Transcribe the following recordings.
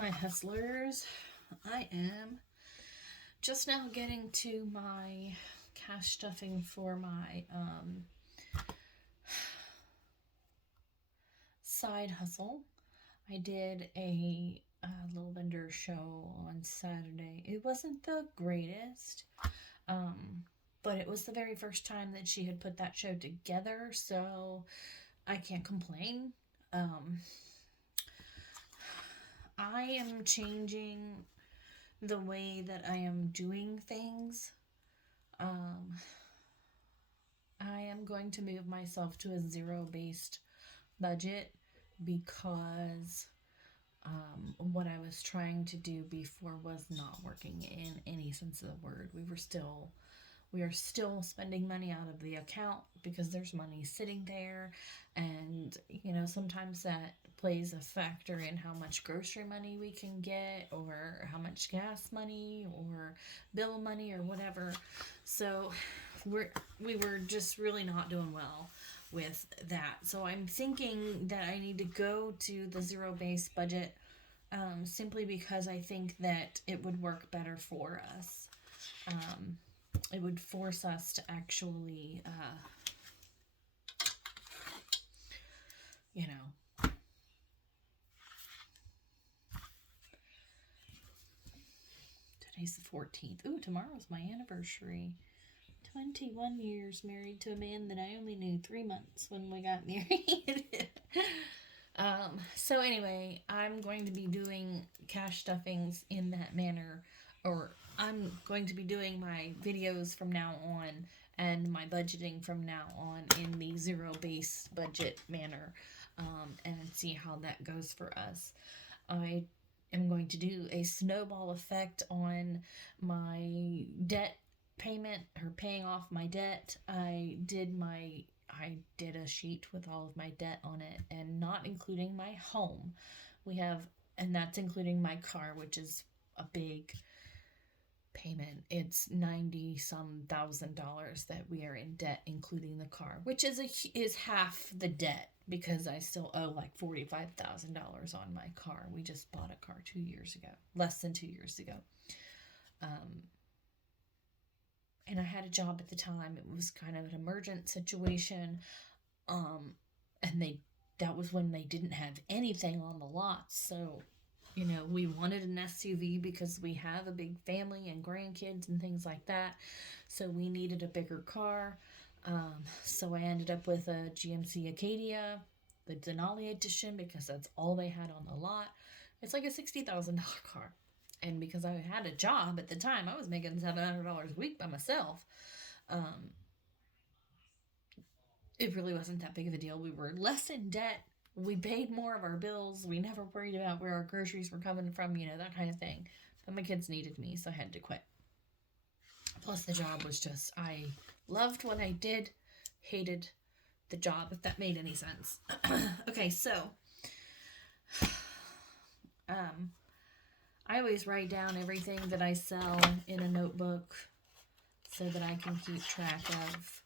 my hustlers. I am just now getting to my cash stuffing for my side hustle. I did a little vendor show on Saturday. It wasn't the greatest, but it was the very first time that she had put that show together, so I can't complain. I am changing the way that I am doing things. I am going to move myself to a zero-based budget because what I was trying to do before was not working in any sense of the word. We are still spending money out of the account because there's money sitting there, and sometimes that plays a factor in how much grocery money we can get, or how much gas money or bill money or whatever. So we were just really not doing well with that. So I'm thinking that I need to go to the zero-based budget, simply because I think that it would work better for us. It would force us to actually, today's the 14th. Ooh, tomorrow's my anniversary. 21 years married to a man that I only knew 3 months when we got married. So anyway, I'm going to be doing cash stuffings in that manner, or I'm going to be doing my videos from now on and my budgeting from now on in the zero-based budget manner, and see how that goes for us. I am going to do a snowball effect on my debt payment, or paying off my debt. I did a sheet with all of my debt on it, and not including my home. And that's including my car, which is a big payment. It's $90-some thousand that we are in debt, including the car, which is half the debt, because I still owe like $45,000 on my car. We just bought a car 2 years ago, less than 2 years ago. And I had a job at the time. It was kind of an emergent situation. And that was when they didn't have anything on the lot. So, we wanted an SUV because we have a big family and grandkids and things like that. So we needed a bigger car. So I ended up with a GMC Acadia, the Denali edition, because that's all they had on the lot. It's like a $60,000 car. And because I had a job at the time, I was making $700 a week by myself. It really wasn't that big of a deal. We were less in debt. We paid more of our bills. We never worried about where our groceries were coming from, that kind of thing. But my kids needed me, so I had to quit. Plus, the job was just, I loved what I did, hated the job, if that made any sense. Okay, so I always write down everything that I sell in a notebook so that I can keep track of,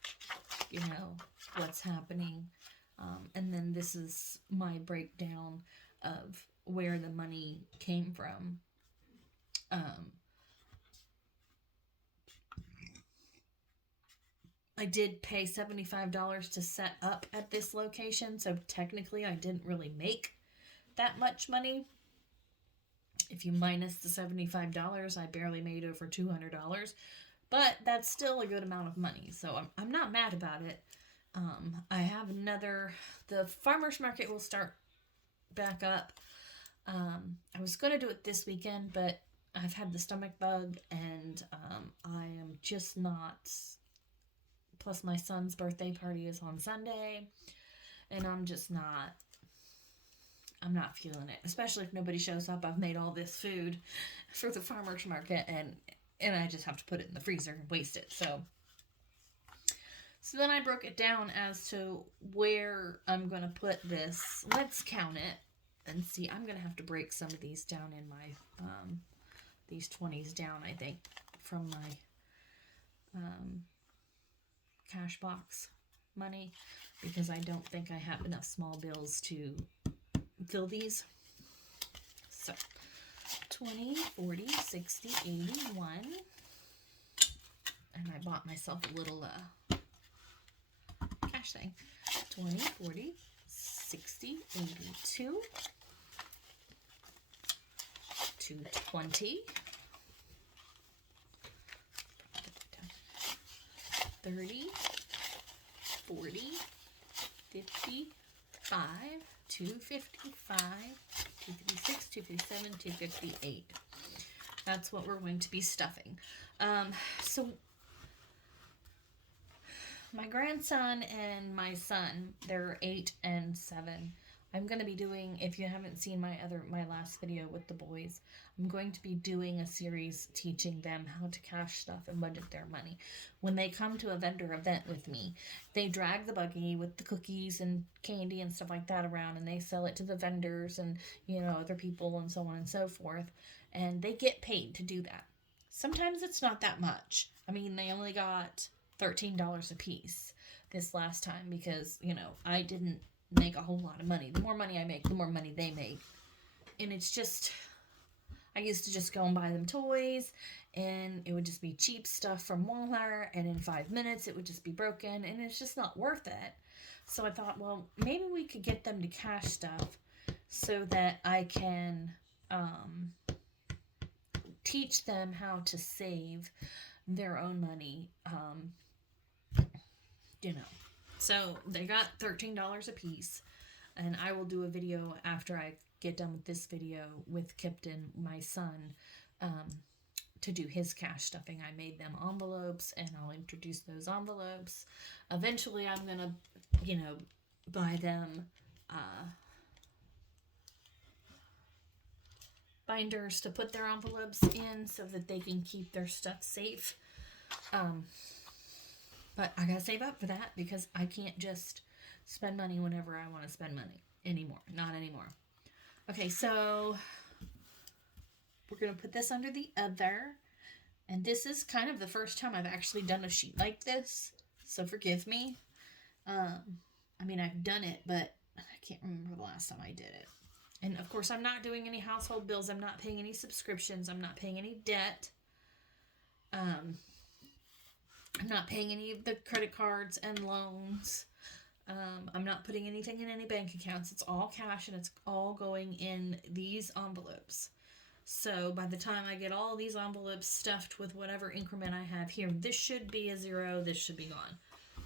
what's happening. And then this is my breakdown of where the money came from. I did pay $75 to set up at this location, so technically I didn't really make that much money. If you minus the $75, I barely made over $200, but that's still a good amount of money, so I'm not mad about it. I have the farmer's market will start back up. I was going to do it this weekend, but I've had the stomach bug, and I am just not. Plus, my son's birthday party is on Sunday, and I'm not feeling it, especially if nobody shows up. I've made all this food for the farmer's market, and I just have to put it in the freezer and waste it. So then I broke it down as to where I'm going to put this. Let's count it and see. I'm going to have to break some of these down in my, these 20s down, I think, from my cash box money, because I don't think I have enough small bills to fill these. So 20, 40, 60, 81. And I bought myself a little cash thing. 20, 40, 60, 82. 220. 30, 40, 55, 255, 256, 257, 258. That's what we're going to be stuffing. So my grandson and my son, they're 8 and 7. I'm going to be doing, if you haven't seen my last video with the boys, I'm going to be doing a series teaching them how to cash stuff and budget their money. When they come to a vendor event with me, they drag the buggy with the cookies and candy and stuff like that around, and they sell it to the vendors and, you know, other people and so on and so forth, and they get paid to do that. Sometimes it's not that much. I mean, they only got $13 a piece this last time because, you know, I didn't make a whole lot of money. The more money I make, the more money they make. And it's just, I used to just go and buy them toys, and it would just be cheap stuff from Walmart, and in 5 minutes it would just be broken, and it's just not worth it. So I thought, well, maybe we could get them to cash stuff so that I can teach them how to save their own money, you know. So they got $13 a piece, and I will do a video after I get done with this video with Kipton, my son, to do his cash stuffing. I made them envelopes, and I'll introduce those envelopes. Eventually, I'm going to, you know, buy them binders to put their envelopes in so that they can keep their stuff safe. But I gotta save up for that because I can't just spend money whenever I want to spend money anymore. Not anymore. Okay, so we're going to put this under the other. And this is kind of the first time I've actually done a sheet like this. So forgive me. I mean, I've done it, but I can't remember the last time I did it. And of course, I'm not doing any household bills. I'm not paying any subscriptions. I'm not paying any debt. I'm not paying any of the credit cards and loans. I'm not putting anything in any bank accounts. It's all cash, and it's all going in these envelopes. So by the time I get all these envelopes stuffed with whatever increment I have here, this should be a 0. This should be gone.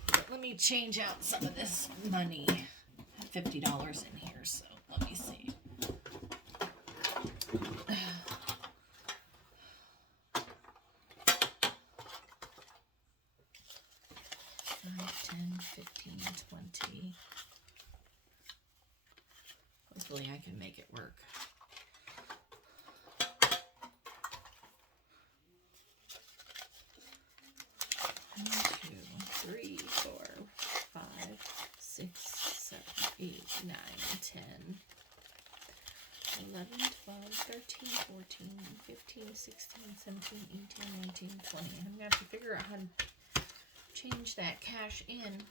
But let me change out some of this money. I have $50 in here, so let me see. 10, 15, 20. Hopefully I can make it work. 1, 2, 3, 4, 5, 6, 7, 8, 9, 10, 11, 12, 13, 14, 15, 16, 17, 18, 19, 20. I'm going to have to figure out how to change that cash in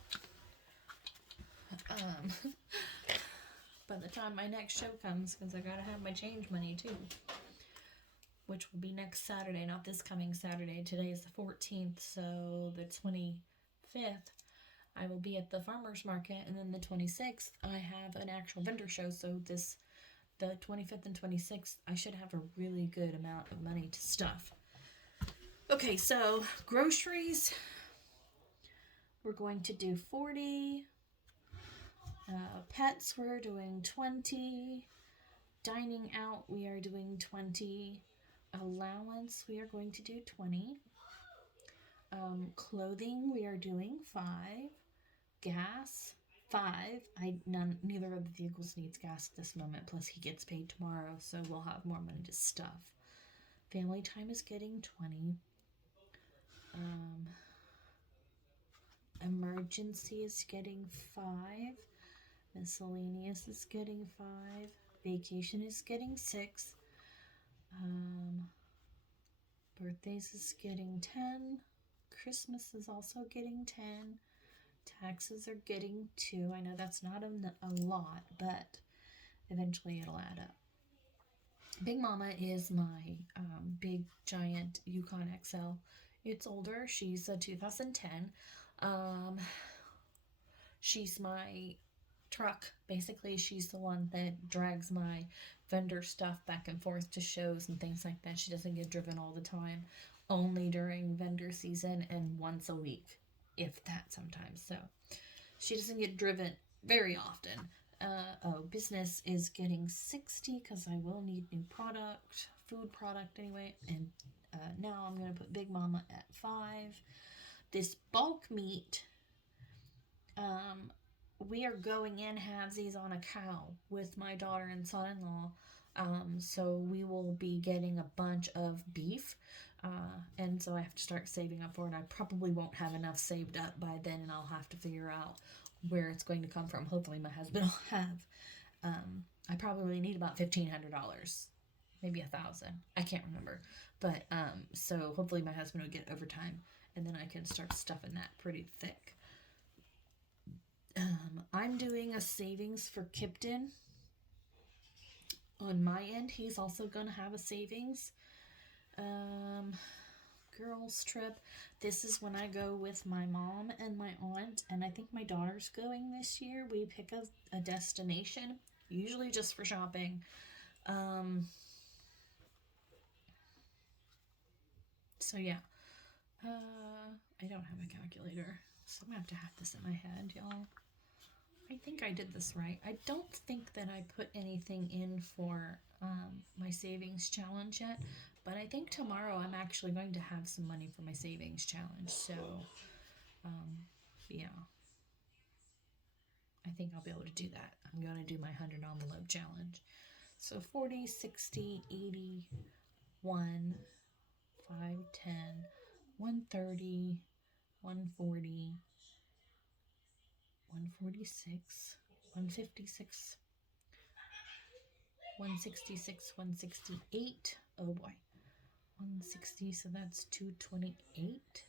by the time my next show comes, because I gotta have my change money too, which will be next Saturday, not this coming Saturday. Today is the 14th, so the 25th I will be at the farmers market, and then the 26th I have an actual vendor show. So the 25th and 26th I should have a really good amount of money to stuff. Okay, so groceries, we're going to do 40. Pets, we're doing 20. Dining out, we are doing 20. Allowance, we are going to do 20. Clothing, we are doing 5. Gas, 5. Neither of the vehicles needs gas at this moment. Plus, he gets paid tomorrow, so we'll have more money to stuff. Family time is getting 20. Emergency is getting 5. Miscellaneous is getting 5. Vacation is getting 6. Birthdays is getting 10. Christmas is also getting 10. Taxes are getting 2. I know that's not a lot, but eventually it'll add up. Big Mama is my big giant Yukon XL. It's older. She's a 2010. Um, she's my truck. Basically, she's the one that drags my vendor stuff back and forth to shows and things like that. She doesn't get driven all the time, only during vendor season and once a week, if that sometimes. So she doesn't get driven very often. Business is getting 60 because I will need new product, food product anyway. And now I'm going to put Big Mama at 5. This bulk meat, we are going in halvesies on a cow with my daughter and son-in-law. So we will be getting a bunch of beef. And so I have to start saving up for it. I probably won't have enough saved up by then, and I'll have to figure out where it's going to come from. Hopefully my husband will have. I probably need about $1,500, maybe 1,000. I can't remember. But so hopefully my husband will get overtime, and then I can start stuffing that pretty thick. I'm doing a savings for Kipton. On my end, he's also going to have a savings. Girls trip. This is when I go with my mom and my aunt, and I think my daughter's going this year. We pick a destination, usually just for shopping. So yeah. I don't have a calculator, so I'm going to have this in my head, y'all. I think I did this right. I don't think that I put anything in for my savings challenge yet, but I think tomorrow I'm actually going to have some money for my savings challenge. So, yeah, I think I'll be able to do that. I'm going to do my 100 envelope challenge. So 40, 60, 80, 1, 5, 10, 130, 140, 146, 156, 166, 168. Oh boy. 160, so that's 228,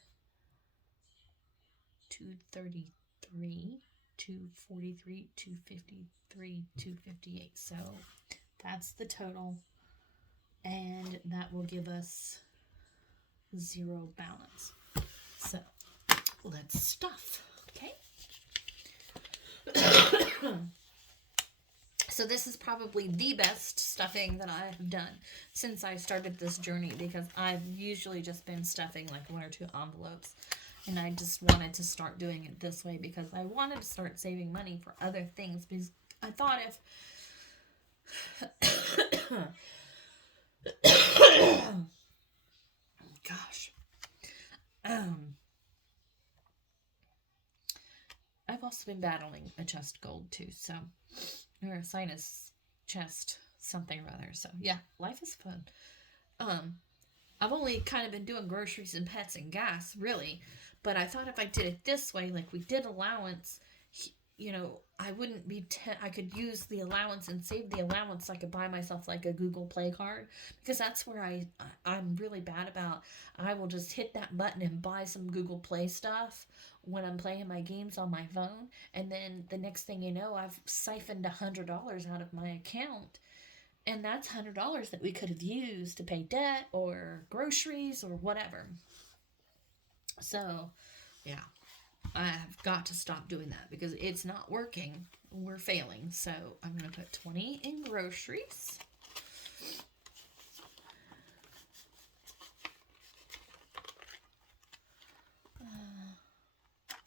233, 243, 253, 258. So that's the total, and that will give us 0 balance. So let's stuff, okay? So this is probably the best stuffing that I have done since I started this journey, because I've usually just been stuffing like 1 or 2 envelopes, and I just wanted to start doing it this way because I wanted to start saving money for other things, because I thought if gosh, I've also been battling a chest cold too, so, or a sinus chest something or other. So yeah, life is fun. I've only kind of been doing groceries and pets and gas, really, but I thought if I did it this way, like we did allowance, I wouldn't be, I could use the allowance and save the allowance so I could buy myself like a Google Play card, because that's where I'm really bad about. I will just hit that button and buy some Google Play stuff when I'm playing my games on my phone, and then the next thing you know, I've siphoned $100 out of my account, and that's $100 that we could have used to pay debt or groceries or whatever. So, yeah. I've got to stop doing that because it's not working. We're failing. So I'm going to put 20 in groceries. Uh,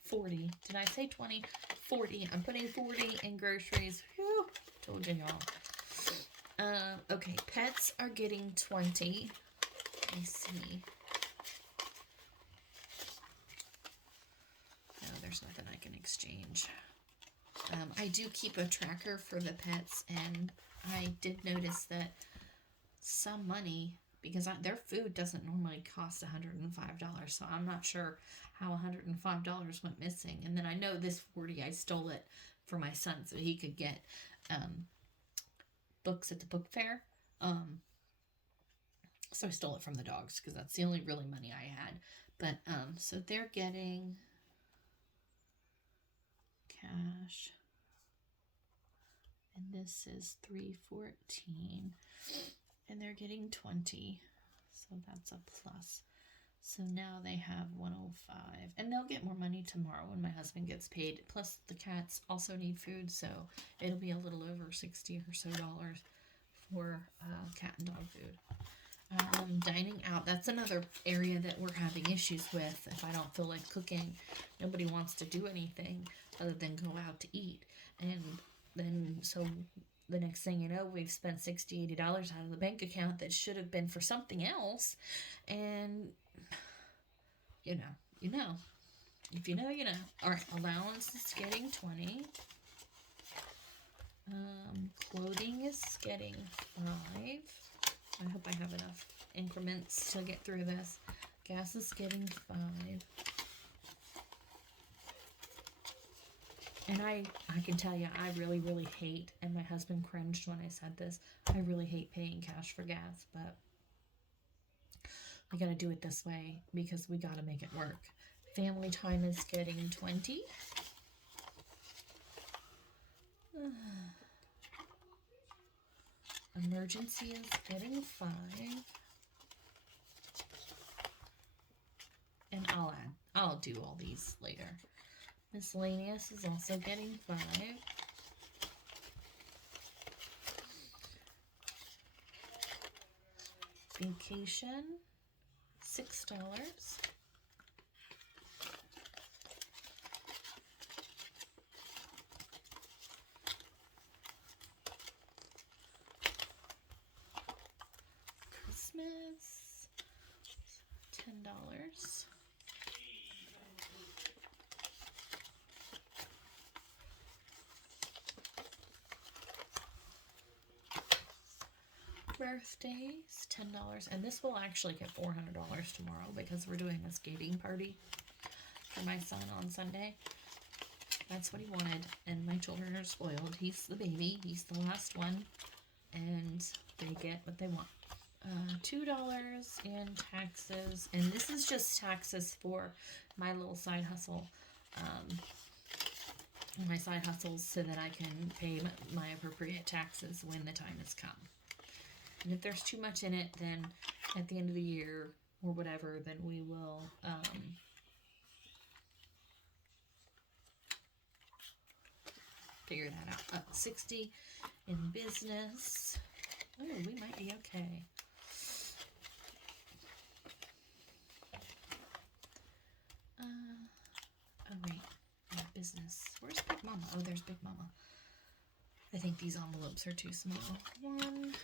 40. Did I say 20? 40. I'm putting 40 in groceries. Whew. Told you y'all. Okay, pets are getting 20. Let me see. There's nothing I can exchange. I do keep a tracker for the pets, and I did notice that some money, because their food doesn't normally cost $105, so I'm not sure how $105 went missing. And then I know this 40, I stole it for my son so he could get books at the book fair. So I stole it from the dogs because that's the only really money I had. But so they're getting cash, and this is $314. and they're getting 20, so that's a plus. So now they have 105, and they'll get more money tomorrow when my husband gets paid. Plus the cats also need food, so it'll be a little over $60 or so for cat and dog food. Dining out, that's another area that we're having issues with. If I don't feel like cooking, nobody wants to do anything other than go out to eat. And then, so the next thing you know, we've spent $60, $80 out of the bank account that should have been for something else. And, you know. If you know, you know. All right, allowance is getting 20. Clothing is getting 5. I hope I have enough increments to get through this. Gas is getting 5. And I can tell you, I really, really hate, and my husband cringed when I said this, I really hate paying cash for gas, but we gotta do it this way because we gotta make it work. Family time is getting 20. Emergency is getting 5. And I'll do all these later. Miscellaneous is also getting 5. Vacation, $6. Christmas, $10. Birthdays, $10, and this will actually get $400 tomorrow because we're doing a skating party for my son on Sunday. That's what he wanted, and my children are spoiled. He's the baby, he's the last one, and they get what they want. $2 in taxes, and this is just taxes for my little side hustle. My side hustles so that I can pay my appropriate taxes when the time has come. And if there's too much in it, then at the end of the year or whatever, then we will figure that out. 60 in business. Oh, we might be okay. Oh wait, business. Where's Big Mama? Oh, there's Big Mama. I think these envelopes are too small. 1,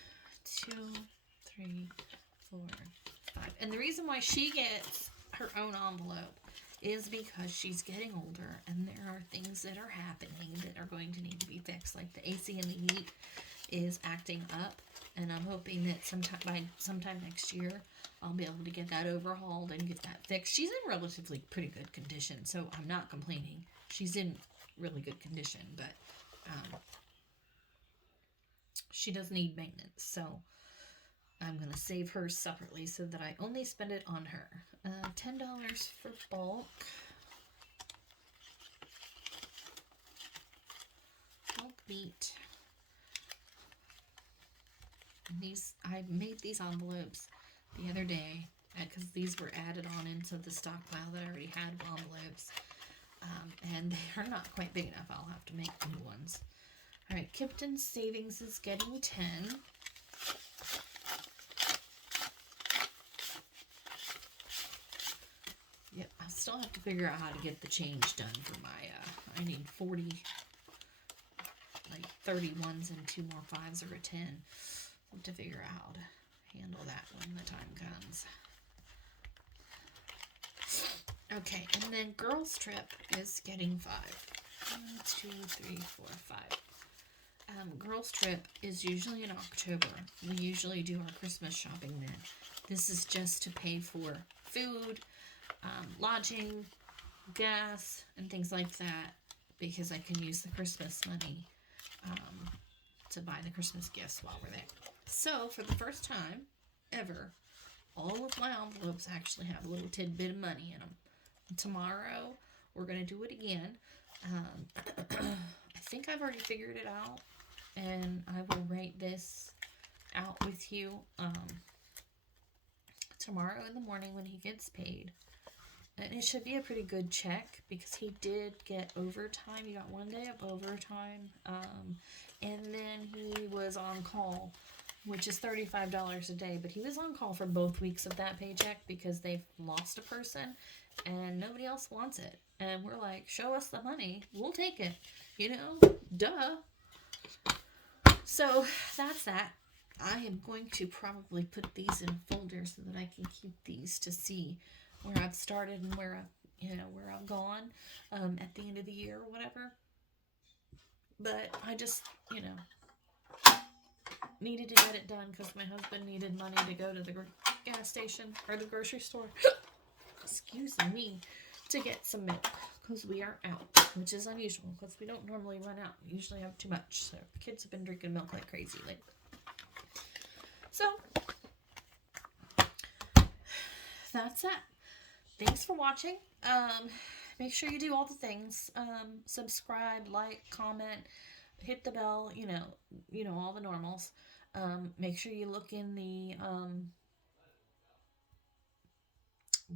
2, 3, 4, 5. And the reason why she gets her own envelope is because she's getting older and there are things that are happening that are going to need to be fixed. Like the AC in the heat is acting up, and I'm hoping that sometime next year I'll be able to get that overhauled and get that fixed. She's in relatively pretty good condition, so I'm not complaining. She's in really good condition, but she does need maintenance, so I'm going to save hers separately so that I only spend it on her. $10 for bulk. Bulk meat. I made these envelopes the other day because these were added on into the stockpile that I already had of envelopes. And they are not quite big enough. I'll have to make new ones. Alright, Kipton Savings is getting 10. Yep, I still have to figure out how to get the change done for my, I need 40, like 31s and 2 more 5s or a 10. I have to figure out how to handle that when the time comes. Okay, and then Girls Trip is getting 5. 1, 2, 3, 4, 5. Girls Trip is usually in October. We usually do our Christmas shopping then. This is just to pay for food, lodging, gas, and things like that, because I can use the Christmas money to buy the Christmas gifts while we're there. So, for the first time ever, all of my envelopes actually have a little tidbit of money in them. Tomorrow, we're going to do it again. I think I've already figured it out, and I will write this out with you tomorrow in the morning when he gets paid. And it should be a pretty good check because he did get overtime. He got 1 day of overtime. And then he was on call, which is $35 a day. But he was on call for both weeks of that paycheck because they've lost a person and nobody else wants it. And we're like, show us the money. We'll take it. You know, duh. So that's that. I am going to probably put these in a folder so that I can keep these to see where I've started and where I've gone at the end of the year or whatever. But I just, needed to get it done because my husband needed money to go to the gas station or the grocery store. Excuse me, to get some milk because we are out, which is unusual because we don't normally run out. We usually have too much. So the kids have been drinking milk like crazy lately. So that's it. Thanks for watching. Make sure you do all the things. Subscribe, like, comment, hit the bell, all the normals. Make sure you look in the,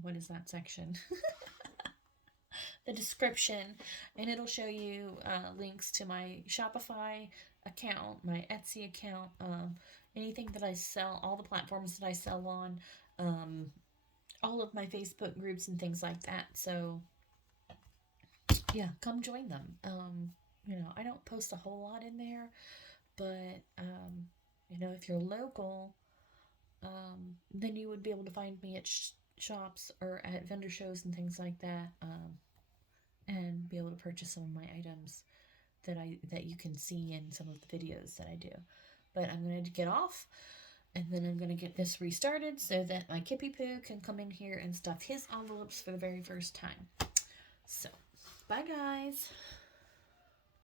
what is that section? The description, and it'll show you links to my Shopify account, my Etsy account, anything that I sell, all the platforms that I sell on, all of my Facebook groups and things like that. So yeah, come join them. I don't post a whole lot in there, but if you're local, then you would be able to find me at shops or at vendor shows and things like that, and be able to purchase some of my items that you can see in some of the videos that I do. But I'm going to get off, and then I'm going to get this restarted so that my Kippy Poo can come in here and stuff his envelopes for the very first time. So, bye guys.